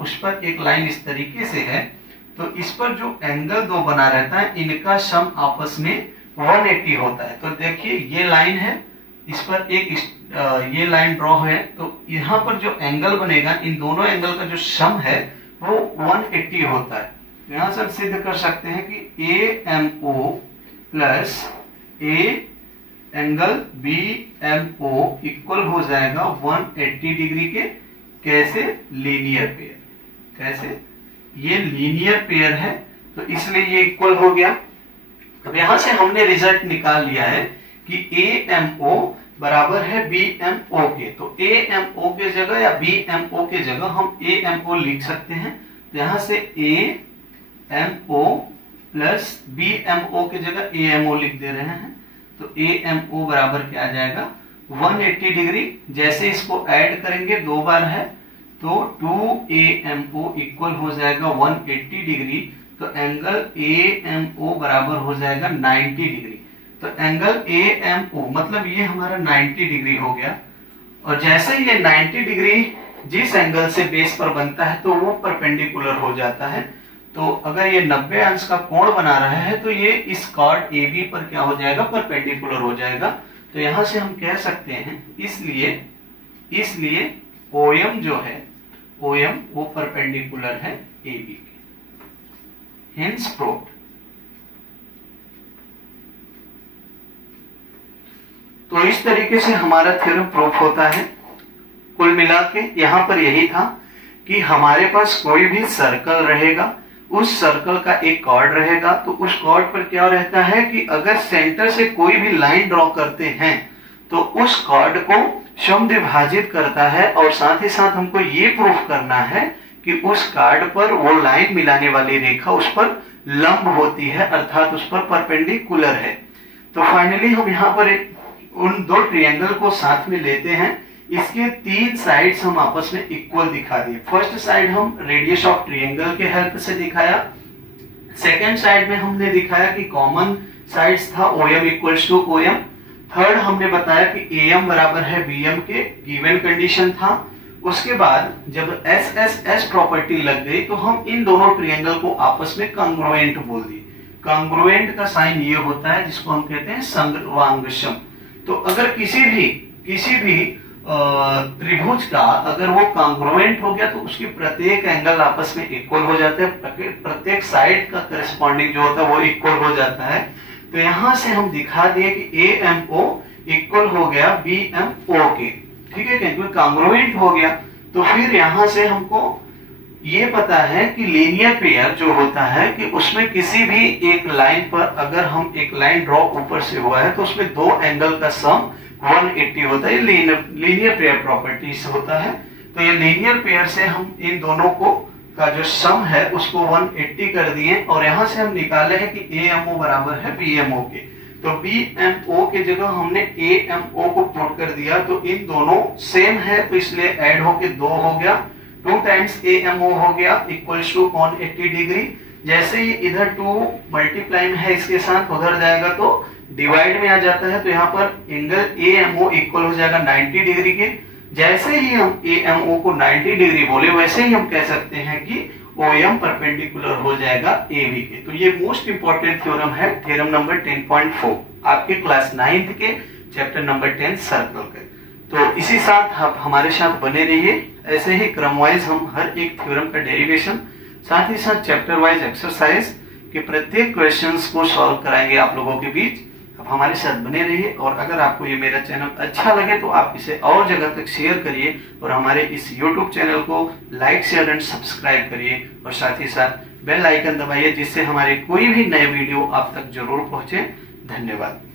उस पर एक लाइन इस तरीके से है, तो इस पर जो एंगल दो बना रहता है इनका सम आपस में 180 होता है। तो देखिए ये लाइन है, इस पर एक ये लाइन ड्रॉ है, तो यहाँ पर जो एंगल बनेगा इन दोनों एंगल का जो सम है वो 180 होता है। तो यहाँ से हम सिद्ध कर सकते हैं कि AMO plus A angle BMO equal हो जाएगा 180 डिग्री के। कैसे? Linear pair. कैसे? ये लीनियर पेयर है तो इसलिए ये इक्वल हो गया। अब यहां से हमने रिजल्ट निकाल लिया है कि AMO बराबर है BMO के। तो AMO के जगह या BMO के जगह हम AMO लिख सकते हैं। तो यहां से AMO प्लस BMO के जगह AMO लिख दे रहे हैं। तो AMO बराबर क्या आ जाएगा? 180 डिग्री। जैसे इसको ऐड करेंगे दो बार है तो 2AMO इक्वल हो जाएगा 180 डिग्री। तो एंगल AMO बराबर हो जाएगा 90 डिग्री। तो एंगल AMO मतलब ये हमारा 90 डिग्री हो गया। और जैसे ये 90 डिग्री जिस एंगल से बेस पर बनता है तो वो परपेंडिकुलर हो जाता है। तो अगर ये 90 अंश का कोण बना रहा है तो ये इस कॉर्ड AB पर क्या हो जाएगा? परपेंडिकुलर हो जाएगा। तो यहां से हम कह सकते हैं इसलिए OM जो है OM वो परपेंडिकुलर है AB के। Hence proved. तो इस तरीके से हमारा थ्योरम प्रूफ होता है। कुल मिला के यहां पर यही था कि हमारे पास कोई भी सर्कल रहेगा, उस सर्कल का एक कॉर्ड रहेगा, तो उस कॉर्ड पर क्या रहता है कि अगर सेंटर से कोई भी लाइन ड्रॉ करते हैं तो उस कॉर्ड को समद्विभाजित करता है। और साथ ही साथ हमको ये प्रूफ करना है कि उस कार्ड पर वो लाइन मिलाने वाली रेखा उस पर लंब होती है, अर्थात उस पर परपेंडिकुलर है। तो फाइनली हम यहाँ पर उन दो ट्रायंगल को साथ में लेते हैं। इसके तीन साइड्स हम आपस में इक्वल दिखा दिए। फर्स्ट साइड हम रेडियस ऑफ ट्रायंगल के हेल्प से दिखाया। सेकेंड साइड में हमने दिखाया कि कॉमन साइड्स था OM equals to OM। Third हमने बताया कि AM बराबर है BM के, गिवन कंडीशन था। उसके बाद जब SSS प्रॉपर्टी लग गई तो हम इन दोनों ट्रायंगल को आपस में कॉन्ग्रुएंट बोल दिए। कॉन्ग्रुएंट का साइन ये होता है जिसको हम कहते हैं संगवांगसम। तो अगर किसी भी त्रिभुज का अगर वो कॉन्ग्रुएंट हो गया तो उसकी प्रत्येक एंगल आपस में इक्वल हो जाते हैं, प्रत्येक साइड का करस्पॉन्डिंग जो होता है वो इक्वल हो जाता है। तो यहां से हम दिखा दिए कि AMO इक्वल हो गया BMO के, ठीक है, क्योंकि कॉन्ग्रुएंट हो गया। तो फिर यहां से हमको ये पता है कि लीनियर पेयर जो होता है कि उसमें किसी भी एक लाइन पर अगर हम एक लाइन ड्रॉ ऊपर से हुआ है तो उसमें दो एंगल का सम 180 होता है। लीनियर पेयर प्रॉपर्टीज होता है। तो ये लीनियर पेयर से हम इन दोनों को का जो सम है उसको 180 कर दिए और यहां से हम निकाले हैं कि AMO बराबर है BMO के। तो BMO के जगह हमने AMO को पुट कर दिया। तो इन दोनों सेम है तो इसलिए ऐड होके 2 हो गया। 2 टाइम्स AMO हो गया इक्वल्स टू 180 डिग्री। जैसे ही इधर 2 मल्टीप्लाई में है इसके साथ उधर जाएगा तो डिवाइड में आ जाता है। तो यहाँ पर एंगल AMO इक्वल हो जाएगा 90 डिग्री के। जैसे ही हम AMO को 90 डिग्री बोले वैसे ही हम कह सकते हैं कि OM परपेंडिकुलर हो जाएगा AB के। तो ये मोस्ट इंपॉर्टेंट थ्योरम है, थ्योरम नंबर 10.4 आपके क्लास 9th के चैप्टर नंबर 10 सर्कल के। तो इसी साथ आप हमारे साथ बने रहिए। ऐसे ही क्रमवाइज हम हर एक थ्योरम का डेरिवेशन साथ ही साथ चैप्टर वाइज एक्सरसाइज के प्रत्येक क्वेश्चंस को सॉल्व कराएंगे आप लोगों के बीच। आप हमारे साथ बने रहिए और अगर आपको ये मेरा चैनल अच्छा लगे तो आप इसे और जगह तक शेयर करिए और हमारे इस YouTube चैनल को लाइक शेयर एंड सब्सक्राइब करिए और साथ ही साथ बेल आइकन दबाइए जिससे हमारे कोई भी नए वीडियो आप तक जरूर पहुंचे। धन्यवाद।